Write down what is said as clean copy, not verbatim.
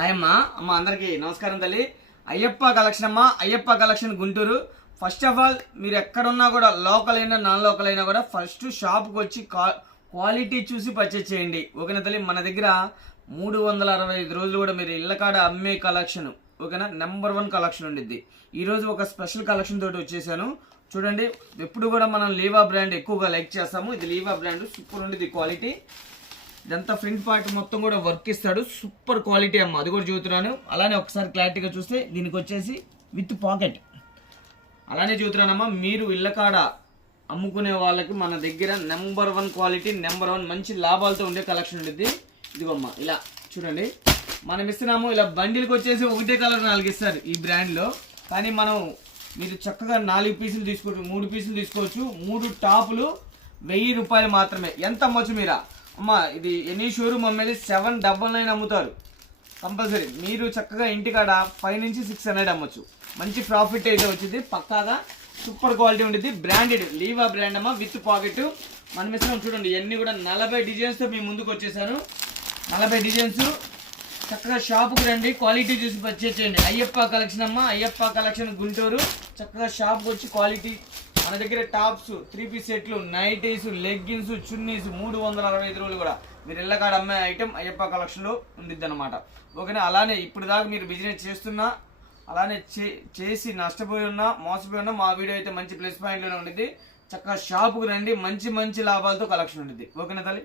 అమ్మ అమ్మ అందరికి నమస్కారం తల్లి. అయ్యప్ప కలెక్షన్ అమ్మ, Ayyappa collection Guntur. First of all మీరు ఎక్కడున్నా కూడా లోకల్ అయినా నాన్ లోకల్ అయినా కూడా ఫస్ట్ షాప్కి వచ్చి క్వాలిటీ చూసి పర్చేజ్ చేయండి. ఓకేనా తల్లి? మన దగ్గర 365 రోజులు కూడా మీరు ఇళ్ళ కాడ అమ్మే కలెక్షన్, ఓకేనా, నెంబర్ 1 కలెక్షన్ ఉండిద్ది. ఈరోజు ఒక స్పెషల్ కలెక్షన్ తోటి వచ్చేసాను. చూడండి, ఎప్పుడు కూడా మనం లీవా బ్రాండ్ ఎక్కువగా లైక్ చేస్తాము. ఇది లీవా బ్రాండ్, సూపర్ ఉండిద్ది క్వాలిటీ. ఇదంతా ఫ్రంట్ పార్ట్ మొత్తం కూడా వర్క్ ఇస్తాడు, సూపర్ క్వాలిటీ అమ్మ, అది కూడా చూస్తున్నాను. అలానే ఒకసారి క్లారిటీగా చూస్తే దీనికి వచ్చేసి విత్ పాకెట్, అలానే చూస్తున్నానమ్మా. మీరు ఇళ్ళకాడ అమ్ముకునే వాళ్ళకి మన దగ్గర నెంబర్ 1 క్వాలిటీ, నెంబర్ 1 మంచి లాభాలతో ఉండే కలెక్షన్ ఉంటుంది. ఇదిగోమ్మ, ఇలా చూడండి, మనం ఇస్తున్నాము. ఇలా బండిల్కి వచ్చేసి ఒకటే కలర్ 4 ఇస్తారు ఈ బ్రాండ్లో. కానీ మనం మీరు చక్కగా 4 పీసులు తీసుకోవచ్చు, 3 పీసులు తీసుకోవచ్చు. 3 టాపులు 1000 రూపాయలు మాత్రమే. ఎంత అమ్మొచ్చు మీరా అమ్మ? ఇది ఎనీ షోరూమ్ అమ్మేది 799 అమ్ముతారు కంపల్సరీ. మీరు చక్కగా ఇంటికాడ 5 నుంచి 600 అమ్మొచ్చు. మంచి ప్రాఫిట్ అయితే వచ్చింది పక్కాగా. సూపర్ క్వాలిటీ ఉంటుంది, బ్రాండెడ్ లీవా బ్రాండ్ అమ్మ, విత్ పాకెట్. మనం ఇస్తున్నాం చూడండి, ఇవన్నీ కూడా 40 డిజైన్స్తో మీ ముందుకు వచ్చేసాను. 40 డిజైన్స్. చక్కగా షాపుకి రండి, క్వాలిటీ చూసి పర్చేజ్ చేయండి. అయ్యప్ప కలెక్షన్ అమ్మ, అయ్యప్ప కలెక్షన్ గుంటూరు. చక్కగా షాప్కి వచ్చి క్వాలిటీ, మన దగ్గర టాప్స్, 3 పీస్ సెట్లు, నైటీస్, లెగ్గిన్స్, చున్నీస్ 365 రోజులు కూడా మీరు ఇళ్ళకాడ అమ్మే ఐటమ్ అయ్యప్ప కలెక్షన్లో ఉండిద్ది అనమాట. ఓకేనా? అలానే ఇప్పుడు దాకా మీరు బిజినెస్ చేస్తున్నా, అలానే చేసి నష్టపోయి ఉన్నా, మోసపోయి ఉన్నా, మా వీడియో అయితే మంచి ప్లస్ పాయింట్లోనే ఉండిద్ది. చక్కగా షాపుకి రండి, మంచి మంచి లాభాలతో కలెక్షన్ ఉండిద్ది. ఓకేనా తల్లి?